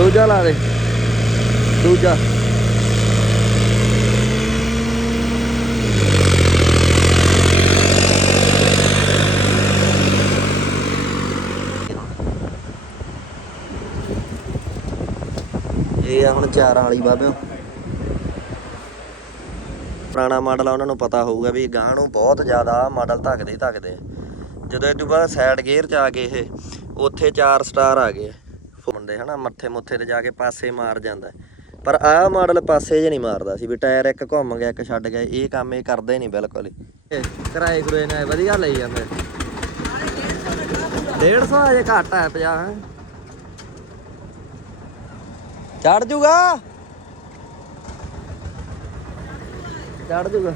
ਦੂਜਾ ਲਾ ਦੇ। ਦੂਜਾ। ਇਹ ਆ ਹੁਣ ਚਾਰਾਂ ਵਾਲੀ ਬਾਬਿਓ। ਪੁਰਾਣਾ ਮਾਡਲ ਆ, ਉਹਨਾਂ ਨੂੰ ਪਤਾ ਹੋਊਗਾ ਵੀ ਗਾਂ ਨੂੰ ਬਹੁਤ ਜ਼ਿਆਦਾ ਮਾਡਲ ਧੱਕਦੇ ਧੱਕਦੇ ਜਦੋਂ ਇਹ ਤੋਂ ਬਾਅਦ ਸਾਈਡ ਗੇਅਰ ਚ ਆ ਗਏ ਇਹ, ਉੱਥੇ 4 ਸਟਾਰ ਆ ਗਏ। ਮੁੰਡੇ ਹਨਾ ਮੱਥੇ ਮੁੱਥੇ ਤੇ ਜਾ ਕੇ ਪਾਸੇ ਮਾਰ ਜਾਂਦਾ ਪਰ ਆਹ ਮਾਡਲ ਪਾਸੇ 'ਚ ਨਹੀਂ ਮਾਰਦਾ ਸੀ, ਵੀ ਟਾਇਰ ਇੱਕ ਘੁੰਮ ਗਿਆ, ਇੱਕ ਛੱਡ ਗਿਆ, ਇਹ ਕੰਮ ਇਹ ਕਰਦੇ ਨਹੀਂ ਬਿਲਕੁਲ ਹੀ। ਕਿਰਾਏ ਕਰੂਏ ਨੇ ਵਧੀਆ ਲਈ ਜਾਂਦੇ। 150 ਅਜੇ ਘੱਟ ਆ 50 ਹੈ। ਚੜ ਜੂਗਾ। ਚੜ ਜੂਗਾ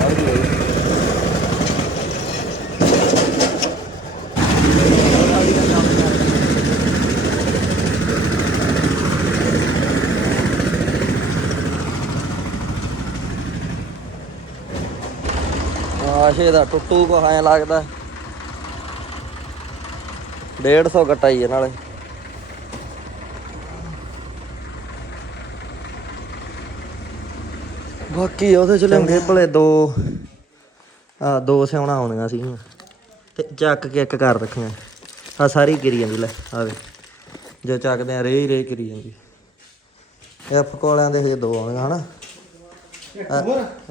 ਚੜ ਜੂਗਾ। ਆਸ਼ੇ ਦਾ ਟੁੱਟੂ ਕੋ ਐ ਲੱਗਦਾ। 150 ਕਟਾਈ ਹੈ ਨਾਲੇ। ਬਾਕੀ ਉਹਦੇ ਚ ਲੰਗੇ ਭਲੇ ਦੋ ਆ ਦੋ ਸਿਉਣਾ ਆਉਣੀਆਂ ਸੀ ਤੇ ਚੱਕ ਕੇ ਇੱਕ ਕਰ ਰੱਖੀਆਂ। ਆ ਸਾਰੀ ਗਿਰੀ ਜਾਂਦੀ ਲੈ ਆ ਵੇ। ਜੋ ਚੱਕਦੇ ਆ ਰੇ ਹੀ ਰੇ ਕਰੀ ਜਾਂਦੀ। ਐਫ ਕੋਲਿਆਂ ਦੇ ਹਜੇ ਦੋ ਆਉਣੀਆਂ ਹਨਾ?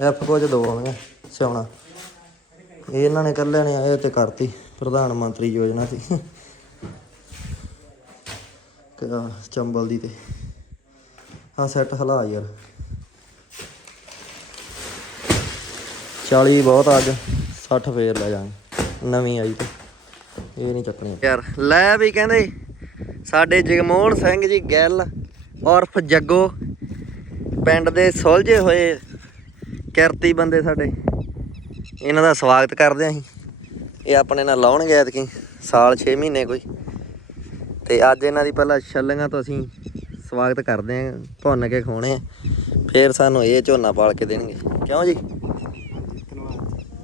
ਐਫ ਕੋ ਚ ਦੋ ਆਉਣੀਆਂ ਸਿਉਣਾ। ਇਹ ਇਹਨਾਂ ਨੇ ਕੱਲਿਆਂ ਨੇ ਇਹ ਤੇ ਕਰਤੀ, ਪ੍ਰਧਾਨ ਮੰਤਰੀ ਯੋਜਨਾ ਸੀ। ਚੰਬਲ ਦੀ ਤੇ। ਆ ਸੈੱਟ ਹਲਾ ਯਾਰ। 40 ਬਹੁਤ ਅੱਜ 60 ਫੇਰ ਲੈ ਜਾਾਂਗੇ ਨਵੀਂ ਆਈ ਤੇ। ਇਹ ਨਹੀਂ ਚੱਕਣੀ। ਯਾਰ, ਲੈ ਵੀ ਕਹਿੰਦੇ, ਸਾਡੇ ਜਗਮੋਹਨ ਸਿੰਘ ਜੀ ਗਿੱਲ, ਔਰਫ ਜੱਗੋ, ਪਿੰਡ ਦੇ ਸੁਲਝੇ ਹੋਏ ਕਿਰਤੀ ਬੰਦੇ ਸਾਡੇ। ਇਹਨਾਂ ਦਾ ਸਵਾਗਤ ਕਰਦੇ ਆਂ ਅਸੀਂ। ਇਹ ਆਪਣੇ ਨਾਲ ਲਾਉਣਗੇ ਐਤਕੀ, ਸਾਲ 6 ਮਹੀਨੇ ਕੋਈ। ਤੇ ਅੱਜ ਇਹਨਾਂ ਦੀ ਪਹਿਲਾਂ ਛੱਲੀਆਂ ਤੋਂ ਅਸੀਂ ਸਵਾਗਤ ਕਰਦੇ ਆਂ, ਭੁੰਨ ਕੇ ਖਾਣੇ ਆ। ਫੇਰ ਸਾਨੂੰ ਇਹ ਝੋਨਾ ਪਾਲ ਕੇ ਦੇਣਗੇ। ਕਿਉਂ ਜੀ?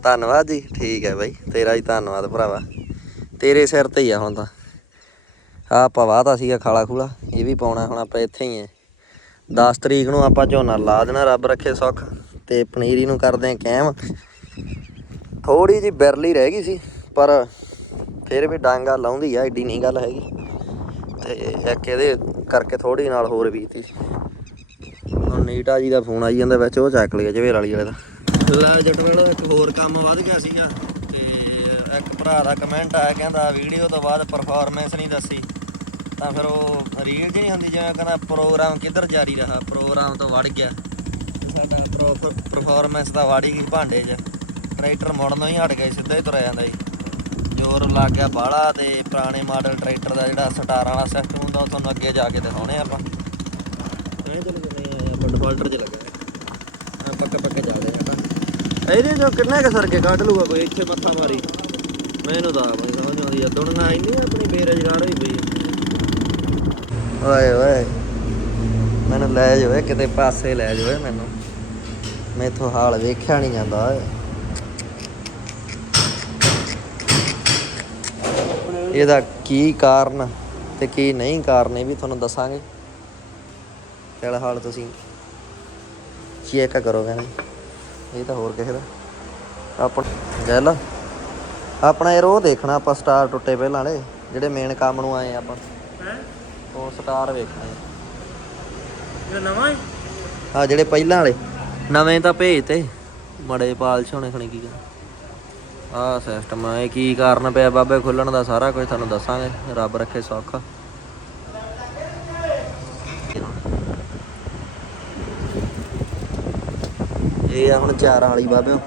ਧੰਨਵਾਦ ਜੀ, ਠੀਕ ਹੈ ਬਾਈ। ਤੇਰਾ ਹੀ ਧੰਨਵਾਦ ਭਰਾਵਾ। ਤੇਰੇ ਸਿਰ ਤੇ ਹੀ ਆ ਹੁਣ ਤਾਂ। ਆ ਆਪਾਂ ਵਾਹਤਾ ਸੀਗਾ ਖਾਲਾ ਖੂਲਾ, ਇਹ ਵੀ ਪਾਉਣਾ ਹੁਣ ਆਪਾਂ ਇੱਥੇ ਹੀ ਹੈ 10 ਤਰੀਕ ਨੂੰ ਆਪਾਂ ਝੋਨਾ ਲਾ ਦੇਣਾ, ਰੱਬ ਰੱਖੇ ਸੁੱਖ। ਤੇ ਪਨੀਰੀ ਨੂੰ ਕਰਦੇ ਆਂ ਕੈਮ। ਥੋੜੀ ਜੀ ਬਿਰਲੀ ਰਹਿ ਗਈ ਸੀ, ਪਰ ਫਿਰ ਵੀ ਡਾਂਗਾ ਲਾਉਂਦੀ ਆ, ਏਡੀ ਨਹੀਂ ਗੱਲ ਹੈਗੀ। ਤੇ ਇੱਕ ਇਹਦੇ ਕਰਕੇ ਥੋੜੀ ਨਾਲ ਹੋਰ ਵੀਤੀ ਹੁਣ ਨੀਟਾ ਜੀ ਦਾ ਫੋਨ ਆਈ ਜਾਂਦਾ ਵਿੱਚ, ਉਹ ਚੱਕ ਲਿਆ ਜਵੇਰ ਵਾਲੀ ਵਾਲੇ ਦਾ। ਲੈ ਜੱਟ ਵੇਲੋ ਇੱਕ ਹੋਰ ਕੰਮ ਵੱਧ ਗਿਆ ਸੀਗਾ। ਤੇ ਇੱਕ ਭਰਾ ਦਾ ਕਮੈਂਟ ਆਇਆ, ਕਹਿੰਦਾ ਵੀਡੀਓ ਤੋਂ ਬਾਅਦ ਪਰਫਾਰਮੈਂਸ ਨਹੀਂ ਦੱਸੀ। ਤਾਂ ਫਿਰ ਉਹ ਰੀਲ ਜੀ ਨਹੀਂ ਹੁੰਦੀ, ਜਿਵੇਂ ਕਹਿੰਦਾ ਪ੍ਰੋਗਰਾਮ ਕਿੱਧਰ ਜਾਰੀ ਰਹਾ ਪ੍ਰੋਗਰਾਮ ਤੋਂ ਵੜ ਗਿਆ। ਸਾਡਾ ਪਰਫਾਰਮੈਂਸ ਤਾਂ ਵੜ ਹੀ ਗਈ ਭਾਂਡੇ 'ਚ। ਟਰੈਕਟਰ ਮੁੜਨੋਂ ਹੀ ਹਟ ਗਏ ਸਿੱਧਾ ਹੀ ਤੁਰਿਆ ਜਾਂਦਾ ਜੀ। ਜ਼ੋਰ ਲੱਗ ਗਿਆ ਬਾਹਲਾ ਤੇ ਪੁਰਾਣੇ ਮਾਡਲ ਟਰੈਕਟਰ ਦਾ ਜਿਹੜਾ ਸਟਾਰਾਂ ਵਾਲਾ ਸਿਸਟਮ ਹੁੰਦਾ ਉਹ ਤੁਹਾਨੂੰ ਅੱਗੇ ਜਾ ਕੇ ਦਿਖਾਉਣੇ ਆਪਾਂ। ਆਪਾਂ ਡਿਫਾਲਟਰ 'ਚ ਲੱਗਾ ਪੱਕਾ ਪੱਕਾ ਆਪਾਂ। ਇਹਦੇ ਜੋ ਕਿੰਨੇ ਕ ਸਰਕੇ ਕੱਢ ਲੂਗਾ ਕੋਈ? ਇੱਥੇ ਮੱਥਾ ਮਾਰੀ। ਮੈਨੂੰ ਤਾਂ ਬਈ ਸਮਝ ਨਹੀਂ ਆਉਂਦੀ ਆ ਦੁਨੀਆ ਇੰਨੀ ਆਪਣੀ ਬੇਰੁਜ਼ਗਾਰ ਹੋਈ ਪਈ। ਓਏ ਓਏ। ਮੈਨੂੰ ਲੈ ਜਾਵੇ ਕਿਤੇ ਪਾਸੇ ਲੈ ਜਾਵੇ ਮੈਨੂੰ। ਮੈਥੋਂ ਹਾਲ ਵੇਖਿਆ ਨਹੀਂ ਜਾਂਦਾ ਓਏ। ਇਹਦਾ ਕੀ ਕਾਰਨ ਤੇ ਕੀ ਨਹੀਂ ਕਾਰਨ ਇਹ ਵੀ ਤੁਹਾਨੂੰ ਦੱਸਾਂਗੇ। ਫਿਲਹਾਲ ਤੁਸੀਂ ਚੈੱਕ ਕਰੋਗੇ ਨਾ ਇਹ ਤਾਂ ਹੋਰ ਕਿਸੇ ਦਾ। ਆਪਣਾ ਗੱਲ ਆਪਣਾ ਇਹ ਰੋ ਦੇਖਣਾ ਆਪਾਂ ਸਟਾਰ ਟੁੱਟੇ ਪਹਿਲਾਂ ਵਾਲੇ ਜਿਹੜੇ ਮੇਨ ਕੰਮ ਨੂੰ ਆਏ ਆਪਾਂ। ਹੈ? ਉਹ ਸਟਾਰ ਵੇਖਣੇ ਇਹ ਨਵਾਂ ਹੈ ਆ ਜਿਹੜੇ ਪਹਿਲਾਂ ਵਾਲੇ। ਨਵੇਂ ਤਾਂ ਭੇਜ ਤੇ ਮੜੇ ਪਾਲਸ਼ ਹੋਣੇ ਖਣੀ ਕੀ ਆ ਸਿਸਟਮ ਆ। ਇਹ ਕੀ ਕਾਰਨ ਪਿਆ ਬਾਬੇ? ਖੁੱਲਣ ਦਾ ਸਾਰਾ ਕੁਝ ਤੁਹਾਨੂੰ ਦੱਸਾਂਗੇ। ਰੱਬ ਰੱਖੇ ਸੁੱਖ। ਇਹ ਆ ਹੁਣ ਚਾਰ ਵਾਲੀ ਬਾਬਿਓ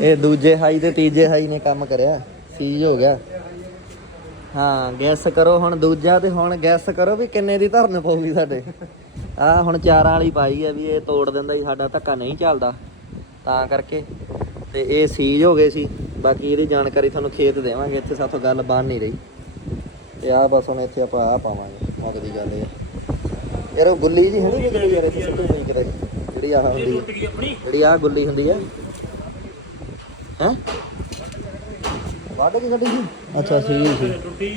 ਇਹ ਦੂਜੇ ਹਾਈ ਤੇ ਤੀਜੇ ਹਾਈ ਨੇ ਕੰਮ ਕਰਿਆ। ਸੀਜ ਹੋ ਗਿਆ। ਹਾਂ ਗੈਸ ਕਰੋ ਹੁਣ ਦੂਜਾ ਤੇ ਹੁਣ ਗੈਸ ਕਰੋ ਵੀ ਕਿੰਨੇ ਦੀ ਧਰਨ ਪਊਗੀ ਸਾਡੇ। ਆ ਹੁਣ ਚਾਰਾਂ ਵਾਲੀ ਪਾਈ ਆ ਵੀ ਇਹ ਤੋੜ ਦਿੰਦਾ ਹੀ ਸਾਡਾ ਧੱਕਾ ਨਹੀਂ ਚੱਲਦਾ। ਤਾਂ ਕਰਕੇ ਤੇ ਇਹ ਸੀਜ ਹੋ ਗਏ ਸੀ। ਬਾਕੀ ਇਹਦੀ ਜਾਣਕਾਰੀ ਤੁਹਾਨੂੰ ਖੇਤ ਦੇਵਾਂਗੇ ਇੱਥੇ ਸਾਥੋਂ ਗੱਲ ਬਣ ਨਹੀਂ ਰਹੀ। ਤੇ ਆ ਬਸ ਹੁਣ ਇੱਥੇ ਆਪਾਂ ਆ ਪਾਵਾਂਗੇ ਮੁੱਕਦੀ ਗੱਲ ਇਹ। ਆ। ਯਾਰ ਉਹ ਗੁੱਲੀ ਜੀ ਹਣੀ ਵਿਕਦੀ ਯਾਰ ਇੱਥੇ ਸਿੱਟੂ ਨਹੀਂ ਕਿਤੇ। ਜਿਹੜੀ ਆਹ ਹੁੰਦੀ ਜਿਹੜੀ ਆਹ ਗੁੱਲੀ ਹੁੰਦੀ ਆ। ਹੈ? ਵੱਢ ਕੇ ਕੱਢੀ ਸੀ? ਅੱਛਾ ਸੀ ਸੀ। ਟੁੱਟੀ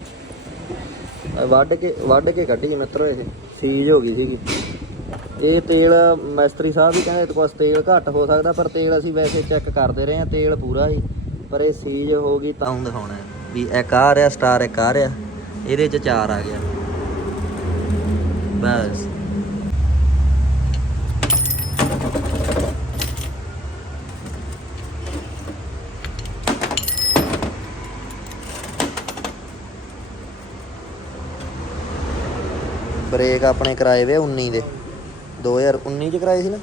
ਵੱਢ ਕੇ ਵੱਢ ਕੇ ਕੱਢੀ ਮਿੱਤਰੋ ਇਹ। ਸੀਜ ਹੋ ਗਈ ਸੀਗੀ। ਇਹ ਤੇਲ ਮੈਸਤਰੀ ਸਾਹਿਬ ਵੀ ਕਹਿੰਦੇ ਤੇ ਕੁਛ ਤੇਲ ਘੱਟ ਹੋ ਸਕਦਾ ਪਰ ਤੇਲ ਅਸੀਂ ਵੈਸੇ ਚੈੱਕ ਕਰਦੇ ਰਹੇ ਹਾਂ ਤੇਲ ਪੂਰਾ ਹੀ। ਪਰ ਇਹ ਸੀਜ ਹੋ ਗਈ ਤਾਂ ਦਿਖਾਉਣਾ ਵੀ ਇੱਕ ਆ ਰਿਹਾ ਸਟਾਰ ਇੱਕ ਆ ਰਿਹਾ। ਇਹਦੇ ਚ ਚਾਰ ਆ ਗਿਆ। ਬਸ। ਬ੍ਰੇਕ ਆਪਣੇ ਕਰਾਏ ਵੇ 19 ਦੇ। 2019 ਚ ਕਰਾਏ ਸੀ ਨਾ?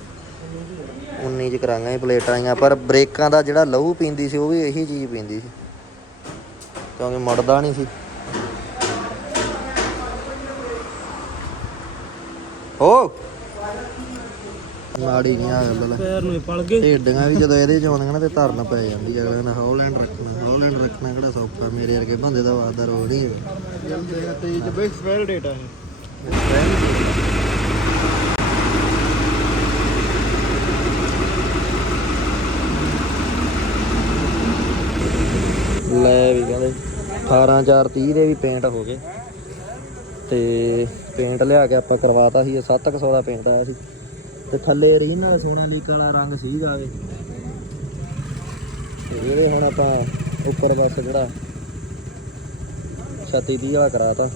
19 ਚ ਕਰਾਂਗੇ ਪਲੇਟਾਂ ਆਈਆਂ। ਪਰ ਬ੍ਰੇਕਾਂ ਦਾ ਜਿਹੜਾ ਲਹੂ ਪੀਂਦੀ ਸੀ ਉਹ ਵੀ ਇਹੀ ਚੀਜ਼ ਪੀਂਦੀ ਸੀ। ਕਿਉਂਕਿ ਮੁੜਦਾ ਨਹੀਂ ਸੀ। ਹੋ! ਮਾੜੀ ਨਹੀਂ ਆ ਗੱਲ ਪੈਰ ਨੂੰ ਇਹ ਪਲ ਗਏ। ਢੇਡੀਆਂ ਵੀ ਜਦੋਂ ਇਹਦੇ ਚ ਆਉਂਦੀਆਂ ਨਾ ਤੇ ਧਰਨ ਪੈ ਜਾਂਦੀ ਅਗਲੇ ਨੇ ਹੌਲੈਂਡ ਰੱਖਣਾ। ਹੌਲੈਂਡ ਰੱਖਣਾ ਕਿਹੜਾ ਸੌਖਾ। ਮੇਰੇ ਵਰਗੇ ਬੰਦੇ ਦਾ ਵਾਦਾ ਰੋ ਨਹੀਂ ਹੈ ਤੇ ਇਹ ਬੈਕ ਸਪੈਲ ਡੇਟਾ ਹੈ ਲੈ ਵੀ ਕਹਿੰਦੇ 18 4 30 ਦੇ ਵੀ ਪੇਂਟ ਹੋ ਗਏ। ਤੇ ਪੇਂਟ ਲਿਆ ਕੇ ਆਪਾਂ ਕਰਵਾਤਾ ਸੀ, ਇਹ 700 ਦਾ ਪੇਂਟ ਆਇਆ ਸੀ। ਤੇ ਥੱਲੇ ਰੀਨਾ ਸੋਨਾ ਲੀਕ ਵਾਲਾ ਰੰਗ ਸੀਗਾ ਵੇ ਇਹਦੇ ਹੁਣ ਆਪਾਂ ਉੱਪਰ ਬਸ ਜਿਹੜਾ ਛਾਤੀ ਦੀ ਵਾਲਾ ਕਰਾਤਾ।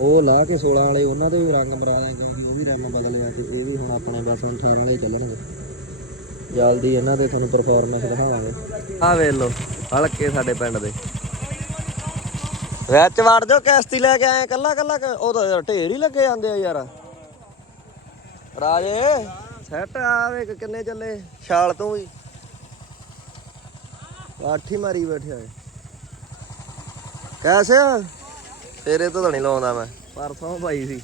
ਉਹ ਲਾ ਕੇ 16 ਵਾਲੇ, ਉਹਨਾਂ ਦੇ ਵੀ ਰੰਗ ਮਰਾ ਦਾਂਗੇ ਕਿਉਂਕਿ ਉਹ ਵੀ ਰੰਗ ਬਦਲਿਆ ਤੇ ਇਹ ਵੀ ਹੁਣ ਆਪਣੇ ਬਸ 18 ਵਾਲੇ ਚੱਲਣਗੇ। ਜਲਦੀ ਇਹਨਾਂ ਦੇ ਤੁਹਾਨੂੰ ਪਰਫਾਰਮੈਂਸ ਦਿਖਾਵਾਂਗੇ। ਆ ਵੇਖ ਲਓ, ਹਲਕੇ ਸਾਡੇ ਪਿੰਡ ਦੇ। ਵਿੱਚ ਵੜ ਜਾਓ, ਕਿਸ਼ਤੀ ਲੈ ਕੇ ਆਏ ਕੱਲਾ ਕੱਲਾ ਉਹ ਤਾਂ ਢੇਰ ਹੀ ਲੱਗੇ ਜਾਂਦੇ ਆ ਯਾਰ। ਰਾਜੇ, ਸੈਟ ਆਵੇ ਕਿੰਨੇ ਚੱਲੇ, ਛਾਲ ਤੋਂ ਵੀ। ਆਠੀ ਮਾਰੀ ਬੈਠਿਆ ਏ ਕੈਸੇ ਆ? ਤੇਰੇ ਤੋਂ ਤਾਂ ਨਹੀਂ ਲਾਉਂਦਾ ਮੈਂ। ਪਰਸੋਂ ਭਾਈ ਸੀ।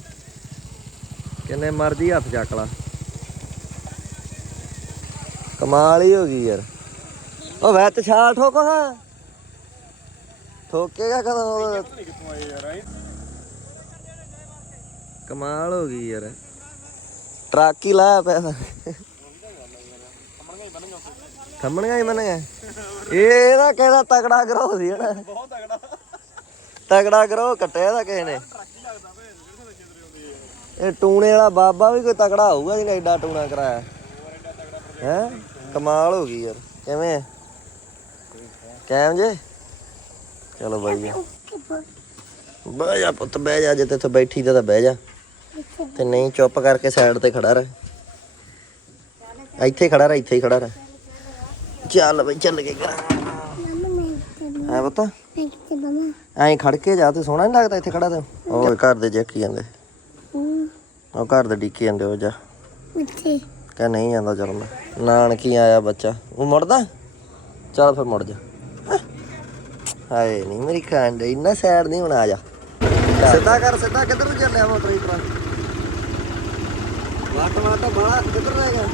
ਕਿੰਨੇ ਮਰਜ਼ੀ ਹੱਥ ਚੱਕ ਲਾ। ਕਮਾਲ ਹੀ ਹੋ ਗਈ ਯਾਰ। ਉਹ ਵਿੱਚ ਛਾਲ ਠੋਕੋ ਹਾਂ। ਠੋਕੇਗਾ ਕਦੋਂ? ਉਹ? ਕਿੱਥੋਂ ਆਏ ਯਾਰ ਆਏ ਕਮਾਲ ਹੋ ਗਈ ਯਾਰ। ਟਰੱਕ ਹੀ ਲਾਇਆ ਪਿਆ ਥੰਮਣੀਆਂ ਹੀ ਮੰਨਗਾ ਇਹ ਇਹਦਾ ਕਿਹਦਾ ਤਗੜਾ ਗਰੋ ਸੀ ਹਨਾ। ਬਹੁਤ ਤਗੜਾ ਤਗੜਾ ਗਰੋ ਕੱਟਿਆ ਦਾ ਕਿਸੇ ਨੇ। ਇਹ ਟੂਣੇ ਵਾਲਾ ਬਾਬਾ ਵੀ ਕੋਈ ਤਗੜਾ ਹੋਊਗਾ ਜਿਹਨੇ ਐਡਾ ਟੂਣਾ ਕਰਾਇਆ। ਹੈ? ਕਮਾਲ ਹੋ ਗਈ ਯਾਰ ਕਿਵੇਂ? ਕੈਮ ਜੇ? ਚਲੋ ਬਾਈ ਜੀ ਬਹਿ ਜਾ ਪੁੱਤ ਬਹਿ ਜਾ ਜੇ ਤੇ ਬੈਠੀ ਤਾਂ ਤਾਂ ਬਹਿ ਜਾ। ਤੇ ਨਹੀਂ ਚੁੱਪ ਕਰਕੇ ਸਾਈਡ ਤੇ ਖੜਾ ਰਹਿ। ਇੱਥੇ ਖੜਾ ਰਹਿ ਇੱਥੇ ਹੀ ਖੜਾ ਰਹਿ। ਚੱਲ ਬਈ ਚੱਲ ਕੇ ਹੈ ਪਤਾ? ਐਂ ਖੜ ਕੇ ਜਾ ਤੇ ਸੋਹਣਾ ਨਹੀਂ ਲੱਗਦਾ ਇੱਥੇ ਖੜਾ ਤੇ ਉਹ ਘਰ ਦੇ ਜੱਕੀ ਜਾਂਦੇ। ਉਹ ਘਰ ਦੇ ਡਿੱਕੀ ਜਾਂਦੇ ਉਹ ਜਾ। ਕਹ ਨਹੀਂ ਜਾਂਦਾ ਚੱਲ ਮੈਂ। ਨਾਨਕੀ ਆਇਆ ਬੱਚਾ। ਉਹ ਮੁੜਦਾ? ਚੱਲ ਫਿਰ ਮੁੜ ਜਾ। ਹੈਂ। ਹਾਏ ਨਹੀਂ ਮੇਰੀ ਖਾਂਡ ਇੰਨਾ ਸਾਈਡ ਨਹੀਂ ਹੁਣ ਆ ਜਾ। ਸਿੱਧਾ ਕਰ ਸਿੱਧਾ ਕਿੱਧਰ ਨੂੰ ਚੱਲਿਆ ਮੋਟਰ ਇਸ ਤਰ੍ਹਾਂ? ਵਾਟ ਵਾਟ ਬਾਲਾ ਕਿੱਧਰ ਰਹਿ ਗਿਆ?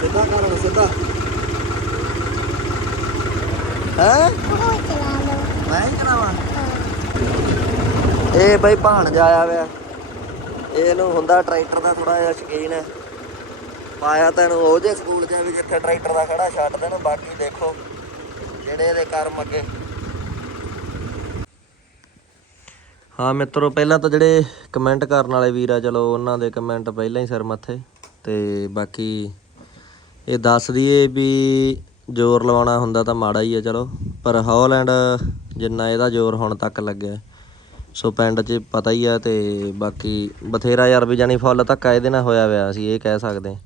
ਸਿੱਧਾ ਕਰ ਸਿੱਧਾ। ਹੈ? ਮੈਂ ਹੀ ਚਲਾਵਾਂ ਇਹ ਬਈ ਭਾਣ ਜਾਇਆ ਵਿਆ ਇਹਨੂੰ ਹੁੰਦਾ ਟਰੈਕਟਰ ਦਾ ਥੋੜਾ ਜਿਹਾ ਸ਼ਕੀਨ ਹੈ। ਪਾਇਆ ਤੈਨੂੰ ਉਹ ਜੇ ਸਕੂਲ 'ਚ ਵੀ ਜਿੱਥੇ ਟਰੈਕਟਰ ਦਾ ਖੜਾ ਛੱਡ ਦੇਣ, ਬਾਕੀ ਦੇਖੋ ਜਿਹੜੇ ਇਹਦੇ ਕਰਮ ਅੱਗੇ। ਹਾਂ ਮਿੱਤਰੋ, ਪਹਿਲਾਂ ਤਾਂ ਜਿਹੜੇ ਕਮੈਂਟ ਕਰਨ ਵਾਲੇ ਵੀਰ ਆ, ਚਲੋ ਉਹਨਾਂ ਦੇ ਕਮੈਂਟ ਪਹਿਲਾਂ ਹੀ ਸਿਰ ਮੱਥੇ। ਤੇ ਬਾਕੀ ਇਹ ਦੱਸ ਦਈਏ ਵੀ ਜ਼ੋਰ ਲਵਾਉਣਾ ਹੁੰਦਾ ਤਾਂ ਮਾੜਾ ਹੀ ਆ, ਚਲੋ। ਪਰ ਹੌਲੈਂਡ ਜਿੰਨਾ ਇਹਦਾ ਜ਼ੋਰ ਹੁਣ ਤੱਕ ਲੱਗਿਆ। ਸੋ ਪਿੰਡ 'ਚ ਪਤਾ ਹੀ ਆ ਤੇ ਬਾਕੀ ਬਥੇਰਾ ਯਾਰ ਵੀ ਜਾਨੀ ਫੁੱਲ ਧੱਕਾ ਇਹਦੇ ਨਾਲ ਹੋਇਆ ਹੋਇਆ ਸੀ, ਇਹ ਕਹਿ ਸਕਦੇ।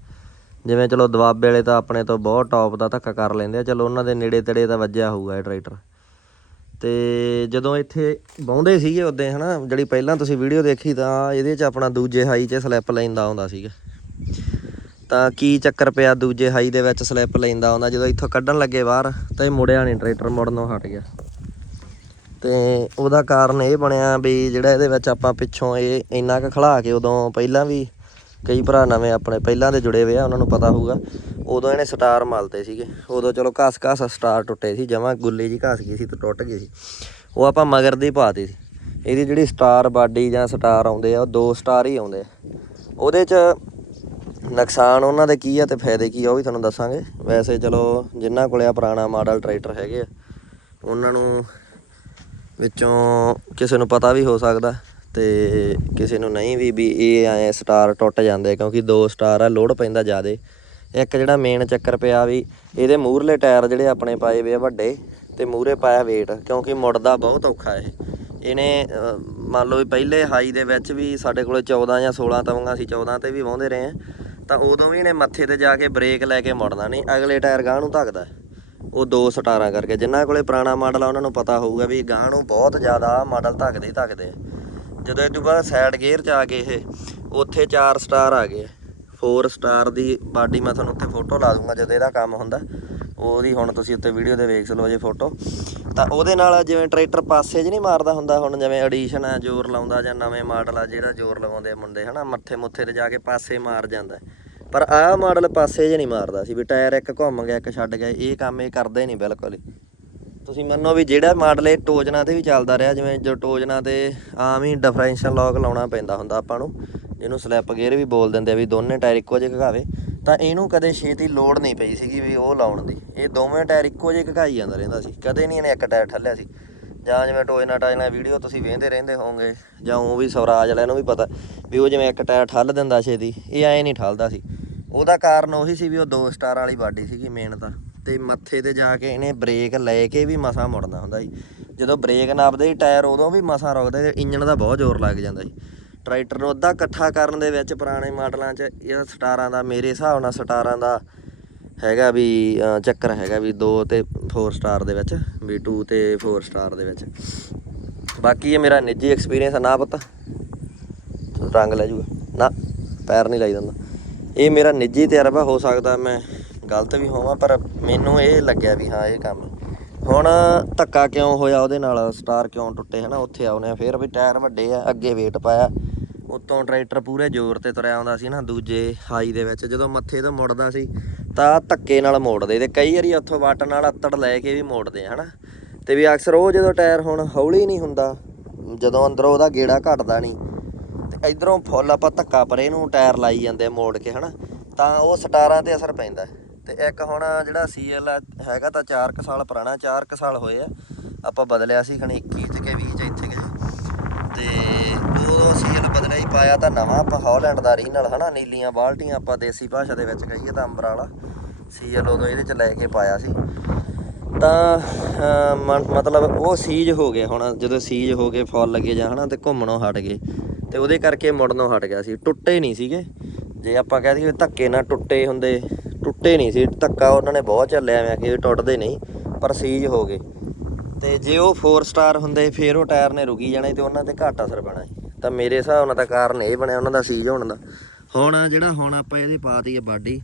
ਜਿਵੇਂ ਚਲੋ ਦਵਾਬੇ ਵਾਲੇ ਤਾਂ ਆਪਣੇ ਤੋਂ ਬਹੁਤ ਟੌਪ ਦਾ ਧੱਕਾ ਕਰ ਲੈਂਦੇ ਆ, ਚਲੋ ਉਹਨਾਂ ਦੇ ਨੇੜੇ ਤੇੜੇ ਤਾਂ ਵੱਜਿਆ ਹੋਊਗਾ ਇਹ ਟਰੈਕਟਰ ਤੇ ਜਦੋਂ ਇੱਥੇ ਬਾਉਂਦੇ ਸੀਗੇ ਉਦੋਂ, ਹਨਾ, ਜਿਹੜੀ ਪਹਿਲਾਂ ਤੁਸੀਂ ਵੀਡੀਓ ਦੇਖੀ ਤਾਂ ਇਹਦੇ 'ਚ ਆਪਣਾ ਦੂਜੇ ਹਾਈ 'ਚ ਸਲਿੱਪ ਲੈਂਦਾ ਆਉਂਦਾ ਸੀਗਾ। ਤਾਂ ਕੀ ਚੱਕਰ ਪਿਆ ਦੂਜੇ ਹਾਈ ਦੇ ਵਿੱਚ ਸਲਿੱਪ ਲੈਂਦਾ ਆਉਂਦਾ ਜਦੋਂ ਇੱਥੋਂ ਕੱਢਣ ਲੱਗੇ ਬਾਹਰ, ਤਾਂ ਇਹ ਮੁੜਿਆ ਨਹੀਂ, ਟਰੈਕਟਰ ਮੁੜਨੋਂ ਹਟ ਗਿਆ। ਤੇ ਉਹਦਾ ਕਾਰਨ ਇਹ ਬਣਿਆ ਵੀ ਜਿਹੜਾ ਇਹਦੇ ਵਿੱਚ ਆਪਾਂ ਪਿੱਛੋਂ ਇਹ ਇੰਨਾ ਕੁ ਖਲਾ ਕੇ ਉਦੋਂ ਪਹਿਲਾਂ ਵੀ ਕਈ ਭਰਾ ਨਵੇਂ ਆਪਣੇ ਪਹਿਲਾਂ ਦੇ ਜੁੜੇ ਹੋਏ ਆ, ਉਹਨਾਂ ਨੂੰ ਪਤਾ ਹੋਊਗਾ। ਉਦੋਂ ਇਹਨੇ ਸਟਾਰ ਮਲਤੇ ਸੀਗੇ। ਉਦੋਂ ਚਲੋ ਘਸ ਘਸ ਸਟਾਰ ਟੁੱਟੇ ਸੀ, ਜਮਾਂ ਗੁੱਲੀ ਜੀ ਘਸ ਗਈ ਸੀ ਤੇ ਟੁੱਟ ਗਈ ਸੀ। ਉਹ ਆਪਾਂ ਮਗਰ ਦੀ ਪਾਤੀ ਸੀ। ਇਹਦੀ ਜਿਹੜੀ ਸਟਾਰ ਬਾਡੀ ਜਾਂ ਸਟਾਰ ਆਉਂਦੇ ਆ, ਉਹ ਦੋ ਸਟਾਰ ਹੀ ਆਉਂਦੇ ਆ। ਉਹਦੇ 'ਚ ਨੁਕਸਾਨ ਉਹਨਾਂ ਦੇ ਕੀ ਆ ਤੇ ਫਾਇਦੇ ਕੀ ਆ ਉਹ ਵੀ ਤੁਹਾਨੂੰ ਦੱਸਾਂਗੇ। ਵੈਸੇ ਚਲੋ, ਜਿਨ੍ਹਾਂ ਕੋਲੇ ਆ ਪੁਰਾਣਾ ਮਾਡਲ ਟਰੈਕਟਰ ਹੈਗੇ ਆ, ਉਹਨਾਂ ਨੂੰ ਵਿੱਚੋਂ ਕਿਸੇ ਨੂੰ ਪਤਾ ਵੀ ਹੋ ਸਕਦਾ ਤੇ ਕਿਸੇ ਨੂੰ ਨਹੀਂ ਵੀ ਵੀ ਇਹ ਐ ਸਟਾਰ ਟੁੱਟ ਜਾਂਦੇ ਕਿਉਂਕਿ ਦੋ ਸਟਾਰ ਆ, ਲੋਡ ਪੈਂਦਾ ਜ਼ਿਆਦੇ। ਇੱਕ ਜਿਹੜਾ ਮੇਨ ਚੱਕਰ ਪਿਆ ਵੀ ਇਹਦੇ ਮੂਹਰਲੇ ਟਾਇਰ ਜਿਹੜੇ ਆਪਣੇ ਪਾਏ ਵੇ ਆ ਵੱਡੇ ਤੇ ਮੂਹਰੇ ਪਾਇਆ weight, ਕਿਉਂਕਿ ਮੁੜਦਾ ਬਹੁਤ ਔਖਾ ਇਹ। ਇਹਨੇ ਮੰਨ ਲਓ ਵੀ ਪਹਿਲੇ ਹਾਈ ਦੇ ਵਿੱਚ ਵੀ ਸਾਡੇ ਕੋਲੇ 14 ਜਾਂ 16 ਤਵੀਆਂ ਸੀ 14 ਤੇ ਵੀ ਵਾਹੁੰਦੇ ਰਹੇ ਆ। ਤਾਂ ਉਦੋਂ ਵੀ ਇਹਨੇ ਮੱਥੇ ਤੇ ਜਾ ਕੇ ਬ੍ਰੇਕ ਲੈ ਕੇ ਮੁੜਨਾ ਨਹੀਂ, ਅਗਲੇ ਟਾਇਰ ਗਾਂਹ ਨੂੰ ਧੱਕਦਾ। ਉਹ ਦੋ ਸਟਾਰਾਂ ਕਰਕੇ, ਜਿਨ੍ਹਾਂ ਕੋਲੇ ਪੁਰਾਣਾ ਮਾਡਲ ਆ, ਉਹਨਾਂ ਨੂੰ ਪਤਾ ਹੋਊਗਾ ਵੀ ਗਾਂਹ ਨੂੰ ਬਹੁਤ ਜ਼ਿਆਦਾ ਮਾਡਲ ਧੱਕਦੇ ਹੀ ਧੱਕਦੇ ਆ। ਜਦੋਂ ਇਹ ਤੋਂ ਬਾਅਦ ਸਾਈਡ ਗੇਅਰ ਚ ਆ ਗਏ ਇਹ, ਉੱਥੇ 4 ਸਟਾਰ ਆ ਗਏ। 4 ਸਟਾਰ ਦੀ ਬਾਡੀ ਮੈਂ ਤੁਹਾਨੂੰ ਉੱਥੇ ਫੋਟੋ ਲਾ ਦੂੰਗਾ ਜਦੋਂ ਇਹਦਾ ਕੰਮ ਹੁੰਦਾ। ਉਹਦੀ ਹੁਣ ਤੁਸੀਂ ਉੱਤੇ ਵੀਡੀਓ ਦੇ ਵੇਖ ਲਓ ਜੇ ਫੋਟੋ ਤਾਂ ਉਹਦੇ ਨਾਲ ਜਿਵੇਂ ਟਰੈਕਟਰ ਪਾਸੇ 'ਚ ਨਹੀਂ ਮਾਰਦਾ ਹੁੰਦਾ ਹੁਣ, ਜਿਵੇਂ ਐਡੀਸ਼ਨ ਆ, ਜ਼ੋਰ ਲਾਉਂਦਾ ਜਾਂ ਨਵੇਂ ਮਾਡਲ ਆ, ਜਿਹੜਾ ਜ਼ੋਰ ਲਗਾਉਂਦੇ ਆ ਮੁੰਡੇ, ਹਨਾ, ਮੱਥੇ ਮੁੱਥੇ ਤੇ ਜਾ ਕੇ ਪਾਸੇ ਮਾਰ ਜਾਂਦਾ। ਪਰ ਆਹ ਮਾਡਲ ਪਾਸੇ 'ਚ ਨਹੀਂ ਮਾਰਦਾ ਸੀ ਵੀ ਟਾਇਰ ਇੱਕ ਘੁੰਮ ਗਿਆ, ਇੱਕ ਛੱਡ ਗਿਆ, ਇਹ ਕੰਮ ਇਹ ਕਰਦੇ ਨਹੀਂ ਬਿਲਕੁਲ। ਹੀ ਤੁਸੀਂ ਮੰਨੋ ਵੀ ਜਿਹੜਾ ਮਾਡਲ ਇਹ ਟੋਜਨਾ ਤੇ ਵੀ ਚੱਲਦਾ ਰਿਹਾ, ਜਿਵੇਂ ਜੋ ਟੋਜਨਾ ਤੇ ਆਮ ਹੀ ਡਿਫਰੈਂਸ਼ੀਅਲ ਲੌਕ ਲਾਉਣਾ ਪੈਂਦਾ ਹੁੰਦਾ ਆਪਾਂ ਨੂੰ, ਜਿਹਨੂੰ ਸਲੈਪ ਗੇਅਰ ਵੀ ਬੋਲ ਦਿੰਦੇ ਆ ਵੀ ਦੋਨੇ ਟਾਇਰ ਇੱਕੋ ਜਿਹੇ ਘਗਾਵੇ ਤਾਂ ਇਹਨੂੰ ਕਦੇ ਛੇਤੀ ਲੋਡ ਨਹੀਂ ਪਈ ਸੀਗੀ ਵੀ ਉਹ ਲਾਉਣ ਦੀ। ਇਹ ਦੋਵੇਂ ਟਾਇਰ ਇੱਕੋ ਜਿਹੇ ਘਗਾਈ ਜਾਂਦਾ ਰਹਿੰਦਾ ਸੀ। ਕਦੇ ਨਹੀਂ ਇਹਨੇ ਇੱਕ ਟਾਇਰ ਠੱਲਿਆ ਸੀ। ਜਾਂ ਜਿਵੇਂ ਟੋਜਨਾ ਟਾਜਨਾ ਵੀਡੀਓ ਤੁਸੀਂ ਵੇਖਦੇ ਰਹਿੰਦੇ ਹੋਵੋਗੇ, ਜਾਂ ਉਹ ਵੀ ਸਵਰਾਜ ਵਾਲਿਆਂ ਨੂੰ ਵੀ ਪਤਾ ਵੀ ਉਹ ਜਿਵੇਂ ਇੱਕ ਟਾਇਰ ਠੱਲ ਦਿੰਦਾ ਛੇਤੀ, ਇਹ ਐਂ ਨਹੀਂ ਠੱਲਦਾ ਸੀ। ਉਹਦਾ ਕਾਰਨ ਉਹੀ ਸੀ ਵੀ ਉਹ ਦੋ ਸਟਾਰ ਵਾਲੀ ਬਾਡੀ ਸੀਗੀ ਮੇਨ ਤਾਂ। ਤੇ ਮੱਥੇ ਤੇ ਜਾ ਕੇ ਇਹਨੇ ਬ੍ਰੇਕ ਲੈ ਕੇ ਵੀ ਮਸਾਂ ਮੁੜਨਾ ਹੁੰਦਾ ਸੀ। ਜਦੋਂ ਬ੍ਰੇਕ ਨਾਪਦੇ ਸੀ ਟਾਇਰ, ਉਦੋਂ ਵੀ ਮਸਾਂ ਰੁਕਦੇ ਇੰਜਣ ਦਾ ਬਹੁਤ ਜ਼ੋਰ ਲੱਗ ਜਾਂਦਾ ਸੀ। ਟਰੈਕਟਰ ਨੂੰ ਅੱਧਾ ਇਕੱਠਾ ਕਰਨ ਦੇ ਵਿੱਚ ਪੁਰਾਣੇ ਮਾਡਲਾਂ 'ਚ ਇਹ ਸਟਾਰਾਂ ਦਾ ਮੇਰੇ ਹਿਸਾਬ ਨਾਲ ਸਟਾਰਾਂ ਦਾ ਹੈਗਾ ਵੀ ਚੱਕਰ ਹੈਗਾ ਵੀ 2 ਤੇ 4 ਸਟਾਰ ਦੇ ਵਿੱਚ, ਵੀ 2 ਤੇ 4 ਸਟਾਰ ਦੇ ਵਿੱਚ। ਬਾਕੀ ਇਹ ਮੇਰਾ ਨਿੱਜੀ ਐਕਸਪੀਰੀਅੰਸ ਨਾ ਪਤਾ। ਰੰਗ ਲੈ ਜੂਗਾ। ਨਾ, ਪੈਰ ਨਹੀਂ ਲਾਈ ਦਿੰਦਾ ਇਹ ਮੇਰਾ ਨਿੱਜੀ ਤਜਰਬਾ, ਹੋ ਸਕਦਾ ਮੈਂ ਗਲਤ ਵੀ ਹੋਵਾਂ, ਪਰ ਮੈਨੂੰ ਇਹ ਲੱਗਿਆ ਵੀ ਹਾਂ, ਇਹ ਕੰਮ। ਹੁਣ ਧੱਕਾ ਕਿਉਂ ਹੋਇਆ ਉਹਦੇ ਨਾਲ? ਸਟਾਰ ਕਿਉਂ ਟੁੱਟੇ, ਹਨਾ? ਉੱਥੇ ਆਉਨੇ ਆ, ਫੇਰ ਵੀ ਟਾਇਰ ਵੱਡੇ ਆ, ਅੱਗੇ weight ਪਾਇਆ। ਉਤੋਂ ਟਰੈਕਟਰ ਪੂਰੇ ਜ਼ੋਰ ਤੇ ਤੁਰਿਆ ਆਉਂਦਾ ਸੀ ਨਾ ਦੂਜੇ ਹਾਈ ਦੇ ਵਿੱਚ, ਜਦੋਂ ਮੱਥੇ ਤੋਂ ਮੁੜਦਾ ਸੀ ਤਾਂ ਧੱਕੇ ਨਾਲ ਮੋੜਦੇ ਤੇ ਕਈ ਵਾਰੀ ਉੱਥੋਂ ਵੱਟ ਨਾਲ ਅੱਤੜ ਲੈ ਕੇ ਵੀ ਮੋੜਦੇ ਆ, ਹਨਾ? ਤੇ ਵੀ ਅਕਸਰ ਉਹ ਜਦੋਂ ਟਾਇਰ ਹੁਣ ਹੌਲੀ ਨਹੀਂ ਹੁੰਦਾ, ਜਦੋਂ ਅੰਦਰੋਂ ਉਹਦਾ ਗੇੜਾ ਘਟਦਾ ਨਹੀਂ, ਤੇ ਇਧਰੋਂ ਫੁੱਲ ਆਪਾਂ ਧੱਕਾ ਪਰੇ ਨੂੰ ਟਾਇਰ ਲਾਈ ਜਾਂਦੇ ਮੋੜ ਕੇ, ਹਨਾ? ਤਾਂ ਉਹ ਸਟਾਰਾਂ ਤੇ ਅਸਰ ਪੈਂਦਾ। ਤੇ ਇੱਕ ਹੁਣ ਜਿਹੜਾ ਸੀਐਲ ਹੈਗਾ ਤਾਂ 4 ਕ ਸਾਲ ਪੁਰਾਣਾ 4 ਕ ਸਾਲ ਹੋਏ ਆ, ਆਪਾਂ ਬਦਲਿਆ ਸੀ, ਖਣੀ 21 ਤੇ ਕਿ 20 ਚ ਇੱਥੇ ਗਏ ਤੇ ਉਹ ਸੀਐਲ ਬਦਲਿਆ ਹੀ ਪਾਇਆ ਤਾਂ ਨਵਾਂ ਆਪਾਂ ਹਾਲੈਂਡ ਦਾ ਰੀਨਲ ਹਨਾ? ਨੀਲੀਆਂ ਬਾਲਟੀਆਂ ਆਪਾਂ ਦੇਸੀ ਭਾਸ਼ਾ ਦੇ ਵਿੱਚ ਕਹੀਏ ਤਾਂ ਅੰਬਰ ਵਾਲਾ ਸੀਐਲ ਉਦੋਂ ਇਹਦੇ ਚ ਲੈ ਕੇ ਪਾਇਆ ਸੀ। ਤਾਂ ਅਹ, ਮਤਲਬ ਉਹ ਸੀਜ ਹੋ ਗਏ ਹੁਣ ਜਦੋਂ ਸੀਜ ਹੋ ਗਏ ਫੁੱਲ ਲੱਗੇ ਜਾਂ ਹਨਾ ਤੇ ਘੁੰਮਣੋਂ ਹਟ ਗਏ। ਤੇ ਉਹਦੇ ਕਰਕੇ ਮੁੜਨੋਂ ਹਟ ਗਿਆ ਸੀ। ਟੁੱਟੇ ਨਹੀਂ ਸੀਗੇ। ਜੇ ਆਪਾਂ ਕਹਿ ਦਈਏ ਧੱਕੇ ਨਾਲ ਟੁੱਟੇ ਹੁੰਦੇ ਟੁੱਟੇ ਨਹੀਂ ਸੀ। ਧੱਕਾ ਉਹਨਾਂ ਨੇ ਬਹੁਤ ਚੱਲਿਆ ਮੈਂ ਕਿ ਟੁੱਟਦੇ ਨਹੀਂ ਪਰ ਸੀਜ ਹੋ ਗਏ। ਤੇ ਜੇ ਉਹ 4 ਸਟਾਰ ਹੁੰਦੇ ਫਿਰ ਉਹ ਟਾਇਰ ਨੇ ਰੁਕੀ ਜਾਣਾ ਸੀ ਤੇ ਉਹਨਾਂ ਤੇ ਘੱਟ ਅਸਰ ਪੈਣਾ ਸੀ। ਤਾਂ ਮੇਰੇ ਹਿਸਾਬ ਨਾਲ ਤਾਂ ਕਾਰਨ ਇਹ ਬਣਿਆ ਉਹਨਾਂ ਦਾ ਸੀਜ ਹੋਣ ਦਾ। ਹੁਣ ਜਿਹੜਾ ਹੁਣ ਆਪਾਂ ਇਹਦੇ ਪਾਤੀ ਹੈ ਬਾਡੀ,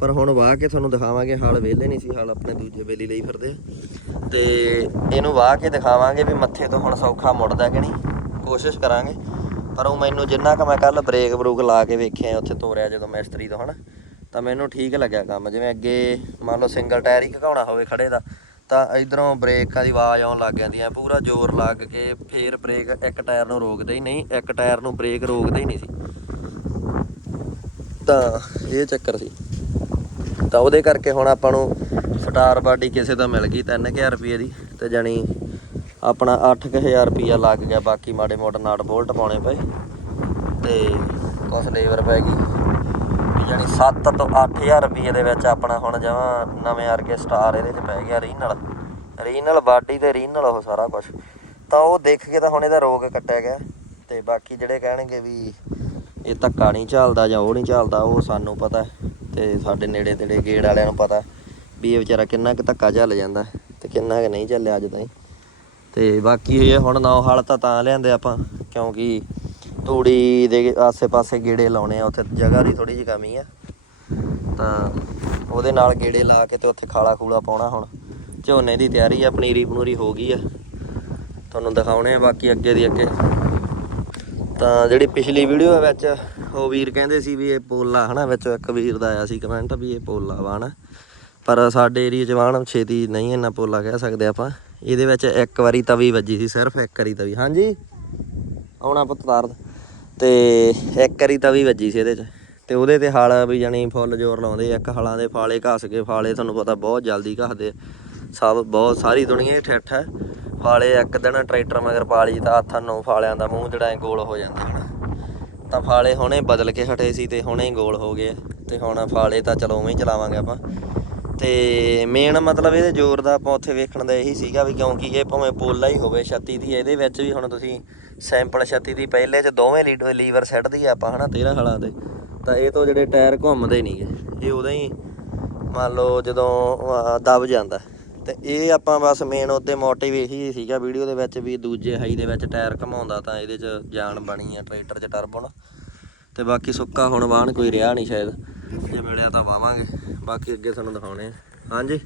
ਪਰ ਹੁਣ ਵਾਹ ਕੇ ਤੁਹਾਨੂੰ ਦਿਖਾਵਾਂਗੇ, ਹਾਲ ਵਿਹਲੇ ਨਹੀਂ ਸੀ, ਹਾਲ ਆਪਣੇ ਦੂਜੇ ਵੇਲੀ ਲਈ ਫਿਰਦੇ ਆ। ਤੇ ਇਹਨੂੰ ਵਾਹ ਕੇ ਦਿਖਾਵਾਂਗੇ ਵੀ ਮੱਥੇ ਤੋਂ ਹੁਣ ਸੌਖਾ ਮੁੜਦਾ ਕਿ ਨਹੀਂ, ਕੋਸ਼ਿਸ਼ ਕਰਾਂਗੇ। ਪਰ ਉਹ ਮੈਨੂੰ ਜਿੰਨਾ ਕੁ ਮੈਂ ਕੱਲ ਬ੍ਰੇਕ ਬਰੂਕ ਲਾ ਕੇ ਵੇਖਿਆ ਉੱਥੇ ਤੋਰਿਆ ਜਦੋਂ ਮਿਸਤਰੀ ਤੋਂ, ਹਨਾ। ਤਾਂ ਮੈਨੂੰ ਠੀਕ ਲੱਗਿਆ ਕੰਮ, ਜਿਵੇਂ ਅੱਗੇ ਮੰਨ ਲਓ ਸਿੰਗਲ ਟਾਇਰ ਹੀ ਘਕਾਉਣਾ ਹੋਵੇ ਖੜੇ ਦਾ ਤਾਂ ਇਧਰੋਂ ਬ੍ਰੇਕਾਂ ਦੀ ਆਵਾਜ਼ ਆਉਣ ਲੱਗ ਜਾਂਦੀ ਹੈ ਪੂਰਾ ਜ਼ੋਰ ਲੱਗ ਕੇ ਫੇਰ ਬ੍ਰੇਕ, ਇੱਕ ਟਾਇਰ ਨੂੰ ਰੋਕਦੇ ਹੀ ਨਹੀਂ, ਇੱਕ ਟਾਇਰ ਨੂੰ ਬ੍ਰੇਕ ਰੋਕਦੇ ਹੀ ਨਹੀਂ ਸੀ। ਤਾਂ ਇਹ ਚੱਕਰ ਸੀ। ਤਾਂ ਉਹਦੇ ਕਰਕੇ ਹੁਣ ਆਪਾਂ ਨੂੰ ਸਟਾਰ ਬਾਡੀ ਕਿਸੇ ਤੋਂ ਮਿਲ ਗਈ 3000 ਰੁਪਏ ਦੀ ਤੇ ਜਾਣੀ ਆਪਣਾ 8000 ਰੁਪਿਆ ਲੱਗ ਗਿਆ, ਬਾਕੀ ਮਾੜੇ ਮੋਟੇ ਨਾਟ ਬੋਲਟ ਪਾਉਣੇ ਪਏ ਤੇ ਕੁਛ ਲੇਬਰ ਪੈ ਗਈ। ਵੀ ਜਾਣੀ 7 ਤੋਂ 8000 ਰੁਪਏ ਦੇ ਵਿੱਚ ਆਪਣਾ ਹੁਣ ਜਮਾ ਨਵੇਂ ਵਰਗੇ ਸਟਾਰ ਇਹਦੇ 'ਚ ਪੈ ਗਿਆ ਰੀਨਲ ਰੀਨਲ ਬਾਡੀ ਤੇ ਰੀਨਲ ਉਹ ਸਾਰਾ ਕੁਝ ਤਾਂ ਉਹ ਦੇਖ ਕੇ ਤਾਂ ਹੁਣ ਇਹਦਾ ਰੋਗ ਕੱਟਿਆ ਗਿਆ। ਤੇ ਬਾਕੀ ਜਿਹੜੇ ਕਹਿਣਗੇ ਵੀ ਇਹ ਧੱਕਾ ਨਹੀਂ ਚੱਲਦਾ ਜਾਂ ਉਹ ਨਹੀਂ ਚੱਲਦਾ ਉਹ ਸਾਨੂੰ ਪਤਾ ਤੇ ਸਾਡੇ ਨੇੜੇ ਤੇੜੇ ਗੇੜ ਵਾਲਿਆਂ ਨੂੰ ਪਤਾ ਵੀ ਇਹ ਵਿਚਾਰਾ ਕਿੰਨਾ ਕੁ ਧੱਕਾ ਚੱਲ ਜਾਂਦਾ ਤੇ ਕਿੰਨਾ ਕੁ ਨਹੀਂ ਚੱਲਿਆ ਅੱਜ ਤਾਈਂ। ਤੇ ਬਾਕੀ ਇਹ ਹੁਣ ਨੌ ਹਲ ਤਾਂ ਤਾਂ ਲਿਆਂਦੇ ਆਪਾਂ, ਕਿਉਂਕਿ ਤੂੜੀ ਦੇ ਆਸੇ-ਪਾਸੇ ਗੇੜੇ ਲਾਉਣੇ ਆ, ਉੱਥੇ ਜਗ੍ਹਾ ਦੀ ਥੋੜੀ ਜਿਹੀ ਕਮੀ ਆ। ਤਾਂ ਉਹਦੇ ਨਾਲ ਗੇੜੇ ਲਾ ਕੇ ਤੇ ਉੱਥੇ ਖਾਲਾ ਖੂਲਾ ਪਾਉਣਾ ਹੁਣ। ਝੋਨੇ ਦੀ ਤਿਆਰੀ ਆ, ਪਨੀਰੀ ਪਨੂਰੀ ਹੋ ਗਈ ਆ। ਤੁਹਾਨੂੰ ਦਿਖਾਉਣੇ ਆ ਬਾਕੀ ਅੱਗੇ ਦੀ ਅੱਗੇ। ਤਾਂ ਜਿਹੜੀ ਪਿਛਲੀ ਵੀਡੀਓ ਵਿੱਚ ਉਹ ਵੀਰ ਕਹਿੰਦੇ ਸੀ ਵੀ ਇਹ ਪੋਲਾ, ਹਨਾ, ਵਿੱਚ ਇੱਕ ਵੀਰ ਦਾ ਆਇਆ ਸੀ ਕਮੈਂਟ ਵੀ ਇਹ ਪੋਲਾ ਵਾ, ਹਨਾ। ਪਰ ਸਾਡੇ ਏਰੀਆ 'ਚ ਵਾਹਣ ਛੇਤੀ ਨਹੀਂ ਇੰਨਾ ਪੋਲਾ ਕਹਿ ਸਕਦੇ ਆਪਾਂ। ਇਹਦੇ ਵਿੱਚ ਇੱਕ ਵਾਰੀ ਤਵੀ ਵੱਜੀ ਸੀ, ਸਿਰਫ ਇੱਕ ਵਾਰੀ ਤਵੀ। ਹਾਂਜੀ? ਆਉਣਾ ਪੁੱਤ ਤਾਰ। ਤੇ ਇੱਕ ਵਾਰੀ ਤਾਂ ਵੀ ਵੱਜੀ ਸੀ ਇਹਦੇ 'ਚ। ਤੇ ਉਹਦੇ ਤੇ ਹਾਲ ਵੀ ਜਾਣੀ ਫੁੱਲ ਜ਼ੋਰ ਲਾਉਂਦੇ ਇੱਕ ਹਲਾਂ ਦੇ ਫਾਲੇ ਘਸ ਕੇ ਫਾਲੇ ਤੁਹਾਨੂੰ ਪਤਾ ਬਹੁਤ ਜਲਦੀ ਘਸਦੇ ਸਭ ਬਹੁਤ ਸਾਰੀ ਦੁਨੀਆ ਹੀ ਠੱਠ ਹੈ। ਫਾਲੇ ਇੱਕ ਦਿਨ ਟਰੈਕਟਰ ਮਗਰ ਪਾ ਲਈ ਤਾਂ ਹੱਥਾਂ ਨੂੰ ਫਾਲਿਆਂ ਦਾ ਮੂੰਹ ਜਿਹੜਾ ਐ ਗੋਲ ਹੋ ਜਾਂਦਾ ਹੁਣ ਤਾਂ ਫਾਲੇ ਹੁਣੇ ਬਦਲ ਕੇ ਹਟੇ ਸੀ ਤੇ ਹੁਣੇ ਹੀ ਗੋਲ ਹੋ ਗਏ ਆ। ਤੇ ਹੁਣ ਫਾਲੇ ਤਾਂ ਚਲੋ ਉਵੇਂ ਹੀ ਚਲਾਵਾਂਗੇ ਆਪਾਂ। ਤੇ ਮੇਨ ਮਤਲਬ ਇਹਦੇ ਜ਼ੋਰ ਦਾ ਆਪਾਂ ਉੱਥੇ ਵੇਖਣ ਦਾ ਇਹੀ ਸੀਗਾ ਵੀ ਕਿਉਂਕਿ ਇਹ ਭਾਵੇਂ ਪੋਲਾ ਹੀ ਹੋਵੇ, ਛੱਤੀ ਦੀ ਇਹਦੇ ਵਿੱਚ ਵੀ ਹੁਣ ਤੁਸੀਂ ਸੈਂਪਲ ਛੱਤੀ ਦੀ ਪਹਿਲੇ ਚ ਦੋਵੇਂ ਲੀਡ ਲੀਵਰ ਸੈੱਟ ਦੀ ਆਪਾਂ ਹਨਾ 13 ਹਾਲਾਂ ਦੇ। ਤਾਂ ਇਹ ਤੋਂ ਜਿਹੜੇ ਟਾਇਰ ਘੁੰਮਦੇ ਨਹੀਂਗੇ ਇਹ ਉਦੋਂ ਹੀ ਮੰਨ ਲਓ ਜਦੋਂ ਅਹ, ਦਬ ਜਾਂਦਾ। ਤੇ ਇਹ ਆਪਾਂ ਬਸ ਮੇਨ ਉਹਦੇ ਮੋਟਿਵ ਇਹੀ ਸੀਗਾ ਵੀਡੀਓ ਦੇ ਵਿੱਚ ਵੀ ਦੂਜੇ ਹਾਈ ਦੇ ਵਿੱਚ ਟਾਇਰ ਘਮਾਉਂਦਾ ਤਾਂ ਇਹਦੇ 'ਚ ਜਾਨ ਬਣੀ ਆ ਟਰੈਕਟਰ 'ਚ ਟਰਬੋ ਨਾਲ ਤੇ ਬਾਕੀ ਸੁੱਕਾ ਹੁਣ ਵਾਹਣ ਕੋਈ ਰਿਹਾ ਨਹੀਂ ਸ਼ਾਇਦ। ਜੇ ਮਿਲਿਆ ਤਾਂ ਵਾਵਾਂਗੇ। ਬਾਕੀ ਅੱਗੇ ਤੁਹਾਨੂੰ ਦਿਖਾਉਣੇ ਆ। ਹਾਂਜੀ।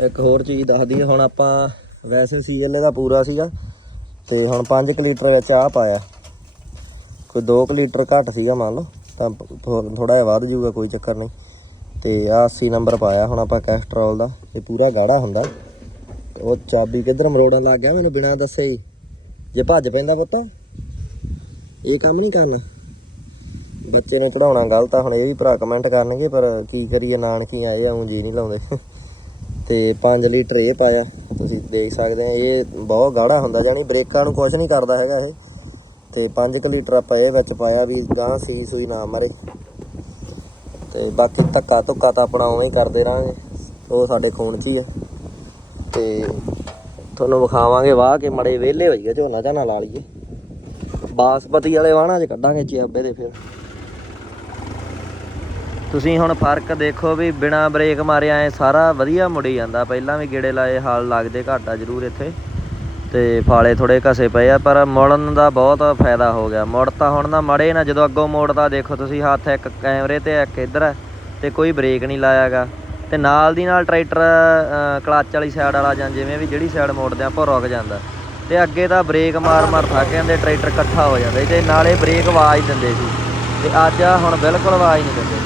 ਇੱਕ ਹੋਰ ਚੀਜ਼ ਦੱਸਦੀ ਹੁਣ ਆਪਾਂ ਵੈਸੇ ਸੀਐਲ ਦਾ ਪੂਰਾ ਸੀਗਾ। ਤੇ ਹੁਣ 5 ਲੀਟਰ ਵਿੱਚ ਆ ਪਾਇਆ। ਕੋਈ 2 ਲੀਟਰ ਘੱਟ ਸੀਗਾ ਮੰਨ ਲਓ, ਤਾਂ ਥੋੜਾ ਜਿਹਾ ਵੱਧ ਜਾਊਗਾ, ਕੋਈ ਚੱਕਰ ਨਹੀਂ। ਤੇ ਆ 80 ਨੰਬਰ ਪਾਇਆ, ਹੁਣ ਆਪਾਂ ਕੈਸਟਰੋਲ ਦਾ, ਇਹ ਪੂਰਾ ਗਾੜਾ ਹੁੰਦਾ। ਉਹ ਚਾਬੀ ਕਿੱਧਰ ਮਰੋੜਨ ਲੱਗ ਗਿਆ, ਮੈਨੂੰ ਬਿਨਾਂ ਦੱਸੇ ਹੀ। ਜੇ ਭੱਜ ਪੈਂਦਾ ਪੁੱਤ। ਇਹ ਕੰਮ ਨਹੀਂ ਕਰਨਾ। ਬੱਚੇ ਨੂੰ ਚੜਾਉਣਾ ਗਲਤ ਆ, ਹੁਣ ਇਹ ਵੀ ਭਰਾ ਕਮੈਂਟ ਕਰਨਗੇ, ਪਰ ਕੀ ਕਰੀਏ, ਨਾਨਕੀ ਆਏ ਆ ਊਂ ਜੀ ਨਹੀਂ ਲਾਉਂਦੇ। ਤੇ 5 ਲੀਟਰ ਇਹ ਪਾਇਆ। ਤੁਸੀਂ ਦੇਖ ਸਕਦੇ ਆ, ਇਹ ਬਹੁਤ ਗਾੜਾ ਹੁੰਦਾ ਜਾਨੀ ਬ੍ਰੇਕਾਂ ਨੂੰ ਕੁਝ ਨਹੀਂ ਕਰਦਾ ਹੈਗਾ ਇਹ। ਤੇ 5 ਲੀਟਰ ਆਪਾਂ ਇਹ ਵਿੱਚ ਪਾਇਆ ਵੀ ਗਾਂ ਸੀ ਸੂਈ ਨਾ ਮਰੇ। ਤੇ ਬਾਕੀ ਧੱਕਾ ਧੁੱਕਾ ਤਾਂ ਆਪਣਾ ਉਵੇਂ ਹੀ ਕਰਦੇ ਰਾਂਗੇ ਉਹ ਸਾਡੇ ਖੂਨ 'ਚ ਹੀ ਹੈ ਤੇ ਤੁਹਾਨੂੰ ਵਿਖਾਵਾਂਗੇ ਵਾਹ ਕੇ ਮੜੇ ਵਿਹਲੇ ਹੋਈਏ, ਝੋਨਾ ਝਾਨਾ ਲਾ ਲਈਏ। ਬਾਸਪਤੀ ਵਾਲੇ ਵਾਹਣਾ 'ਚ ਕੱਢਾਂਗੇ ਚਿਆਬੇ ਦੇ ਫਿਰ। ਤੁਸੀਂ ਹੁਣ ਫ਼ਰਕ ਦੇਖੋ ਵੀ ਬਿਨਾ ਬ੍ਰੇਕ ਮਾਰਿਆ ਐ ਸਾਰਾ ਵਧੀਆ ਮੁੜੀ ਜਾਂਦਾ। ਪਹਿਲਾਂ ਵੀ ਗੇੜੇ ਲਾਏ ਹਾਲ ਲੱਗਦੇ ਘਾਟਾ ਜ਼ਰੂਰ ਇੱਥੇ। ਤੇ ਫਾਲੇ ਥੋੜੇ ਘਸੇ ਪਏ ਆ ਪਰ ਮੁੜਨ ਦਾ ਬਹੁਤ ਫਾਇਦਾ ਹੋ ਗਿਆ। ਮੁੜ ਤਾਂ ਹੁਣ ਨਾ ਮੜੇ ਨਾ ਜਦੋਂ ਅੱਗੋਂ ਮੋੜਦਾ ਦੇਖੋ ਤੁਸੀਂ ਹੱਥ ਇੱਕ ਕੈਮਰੇ ਤੇ ਇੱਕ ਇੱਧਰ ਹੈ ਤੇ ਕੋਈ ਬ੍ਰੇਕ ਨਹੀਂ ਲਾਇਆਗਾ। ਤੇ ਨਾਲ ਦੀ ਨਾਲ ਟਰੈਕਟਰ ਅ, ਵਾਲੀ ਸਾਈਡ ਵਾਲਾ ਜਾਂ ਜਿਵੇਂ ਵੀ ਜਿਹੜੀ ਸਾਈਡ ਮੋੜਦੇ ਆਪਾਂ ਰੁਕ ਜਾਂਦਾ। ਤੇ ਅੱਗੇ ਤਾਂ ਬ੍ਰੇਕ ਮਾਰ ਮਾਰ ਥੱਕ ਜਾਂਦੇ ਟਰੈਕਟਰ ਇਕੱਠਾ ਹੋ ਜਾਂਦਾ। ਸੀ ਤੇ ਨਾਲੇ ਬ੍ਰੇਕ ਆਵਾਜ਼ ਦਿੰਦੇ ਸੀ। ਤੇ ਅੱਜ ਹੁਣ ਬਿਲਕੁਲ ਆਵਾਜ਼ ਨਹੀਂ ਦਿੰਦੇ।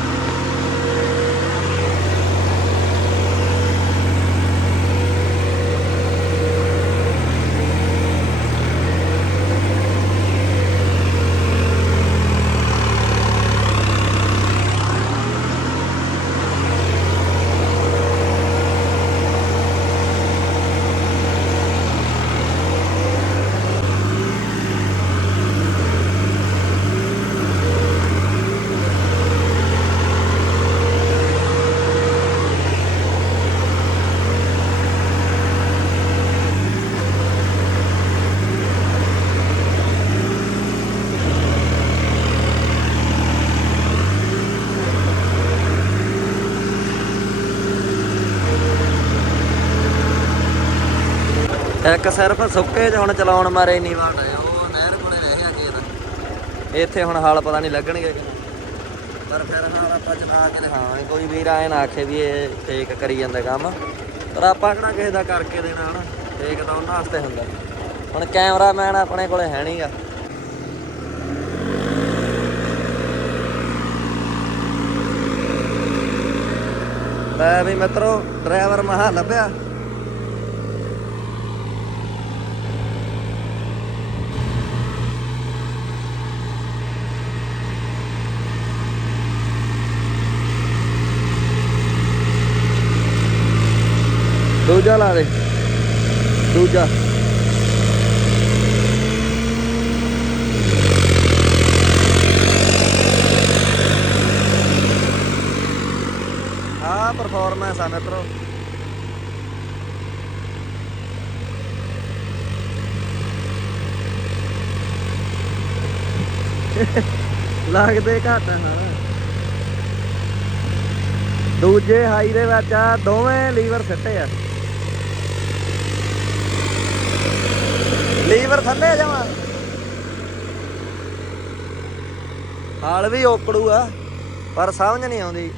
ਇੱਕ ਸਿਰਫ ਸੁੱਕੇ 'ਚ ਹੁਣ ਚਲਾਉਣ ਮਾਰੇ ਨਹੀਂ ਵਾਟ ਉਹ ਨਹਿਰ ਕੋਲੇ ਰਹਿ ਗਿਆ ਖੇਤ। ਇੱਥੇ ਹੁਣ ਹਾਲ ਪਤਾ ਨਹੀਂ ਲੱਗਣਗੇ ਕਿ ਪਰ ਫਿਰ ਹਾਲ ਆਪਾਂ ਚਲਾ ਕੇ ਦਿਖਾਵਾਂਗੇ। ਕੋਈ ਵੀਰ ਆਏ ਨਾ ਆਖੇ ਵੀ ਇਹ ਫੇਕ ਕਰੀ ਜਾਂਦਾ ਕੰਮ। ਪਰ ਆਪਾਂ ਕਿਹੜਾ ਕਿਸੇ ਦਾ ਕਰਕੇ ਦੇਣਾ ਹਨਾ ਫੇਕ ਤਾਂ ਉਹਨਾਂ ਵਾਸਤੇ ਹੁੰਦਾ। ਹੁਣ ਕੈਮਰਾਮੈਨ ਆਪਣੇ ਕੋਲੇ ਹੈ ਨਹੀਂਗਾ ਲੈ ਵੀ ਮਿੱਤਰੋ ਡਰਾਈਵਰ ਮਹਾ ਲੱਭਿਆ। ਦੂਜਾ ਲਾ ਦੇ। ਦੂਜਾ। ਆ ਪਰਫਾਰਮੈਂਸ ਆ ਮਿੱਤਰੋ। ਲੱਗਦੇ ਘੱਟ ਆ ਦੂਜੇ ਹਾਈ ਦੇ ਵਿੱਚ ਆ, ਦੋਵੇਂ ਲੀਵਰ ਸਿੱਟੇ ਆ। ਲੀਵਰ ਥੱਲੇ ਜਾਵਾਂ। ਹਾਲ ਵੀ ਔਕੜੂ ਆ ਪਰ ਸਮਝ ਨਹੀਂ ਆਉਂਦੀ।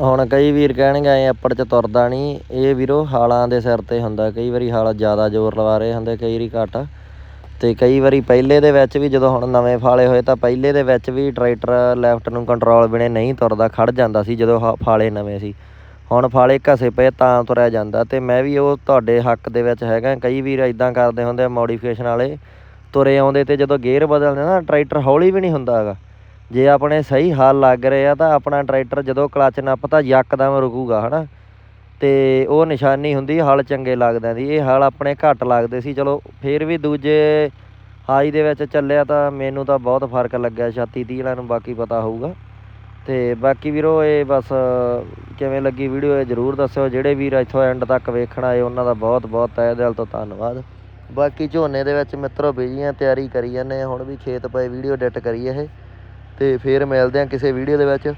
ਹੁਣ ਕਈ ਵੀਰ ਕਹਿਣਗੇ ਐ ਅੱਪੜ ਚ ਤੁਰਦਾ ਨਹੀਂ। ਇਹ ਵੀਰੋ ਹਾਲਾਂ ਦੇ ਸਿਰ ਤੇ ਹੁੰਦਾ। ਕਈ ਵਾਰੀ ਹਾਲ ਜ਼ਿਆਦਾ ਜ਼ੋਰ ਲਵਾ ਰਹੇ ਹੁੰਦੇ, ਕਈ ਵਾਰੀ ਘੱਟ। ਤੇ ਕਈ ਵਾਰੀ ਪਹਿਲੇ ਦੇ ਵਿੱਚ ਵੀ ਜਦੋਂ ਹੁਣ ਨਵੇਂ ਫਾਲੇ ਹੋਏ ਤਾਂ ਪਹਿਲੇ ਦੇ ਵਿੱਚ ਵੀ ਟਰੈਕਟਰ ਲੈਫਟ ਨੂੰ ਕੰਟਰੋਲ ਬਿਨੇ ਨਹੀਂ ਤੁਰਦਾ ਖੜ ਜਾਂਦਾ ਸੀ ਜਦੋਂ ਹ- ਫਾਲੇ ਨਵੇਂ ਸੀ। ਹੁਣ ਫਾਲੇ ਘਸੇ ਪਏ ਤਾਂ ਤੁਰਿਆ ਜਾਂਦਾ ਤੇ ਮੈਂ ਵੀ ਉਹ ਤੁਹਾਡੇ ਹੱਕ ਦੇ ਵਿੱਚ ਹੈਗਾ। ਕਈ ਵੀਰ ਇਦਾਂ ਕਰਦੇ ਹੁੰਦੇ ਆ ਮੋਡੀਫਿਕੇਸ਼ਨ ਵਾਲੇ। ਤੁਰੇ ਆਉਂਦੇ ਤੇ ਜਦੋਂ ਗੇਅਰ ਬਦਲਦੇ ਨਾ, ਟਰੈਕਟਰ ਹੌਲੀ ਵੀ ਨਹੀਂ ਹੁੰਦਾ ਹੈਗਾ। ਜੇ ਆਪਣੇ ਸਹੀ ਹਾਲ ਲੱਗ ਰਹੇ ਆ ਤਾਂ ਆਪਣਾ ਟਰੈਕਟਰ ਜਦੋਂ ਕਲੱਚ ਨੱਪਤਾ ਯਕਦਮ ਰੁਕੂਗਾ, ਹਨਾ? ਤੇ ਉਹ ਨਿਸ਼ਾਨੀ ਹੁੰਦੀ, ਹਲ ਚੰਗੇ ਲੱਗਦਿਆਂ ਦੀ ਇਹ ਹਲ ਆਪਣੇ ਘੱਟ ਲੱਗਦੇ ਸੀ, ਚਲੋ, ਫੇਰ ਵੀ ਦੂਜੇ ਹਾਈ ਦੇ ਵਿੱਚ ਚੱਲਿਆ ਤਾਂ ਮੈਨੂੰ ਤਾਂ ਬਹੁਤ ਫ਼ਰਕ ਲੱਗਿਆ, ਛਾਤੀ ਤੀਹ ਵਾਲਿਆਂ ਨੂੰ ਬਾਕੀ ਪਤਾ ਹੋਊਗਾ। ਤੇ ਬਾਕੀ ਵੀਰੋ, ਇਹ ਬਸ ਕਿਵੇਂ ਲੱਗੀ ਵੀਡੀਓ, ਇਹ ਜਰੂਰ ਦੱਸਿਓ। ਜਿਹੜੇ ਵੀਰ ਇੱਥੋਂ ਐਂਡ ਤੱਕ ਵੇਖਣ ਆਏ, ਉਹਨਾਂ ਦਾ ਬਹੁਤ ਬਹੁਤ ਤਹਿ ਦਿਲ ਤੋਂ ਧੰਨਵਾਦ। ਬਾਕੀ ਝੋਨੇ ਦੇ ਵਿੱਚ ਮਿੱਤਰੋ ਬਿਜੀਆਂ ਤਿਆਰੀ ਕਰੀ ਜਾਂਦੇ ਆ। ਹੁਣ ਵੀ ਖੇਤ ਪਏ, ਵੀਡੀਓ ਐਡਿਟ ਕਰੀ ਇਹ। ਅਤੇ ਫਿਰ ਮਿਲਦੇ ਹਾਂ ਕਿਸੇ ਵੀਡੀਓ ਦੇ ਵਿੱਚ।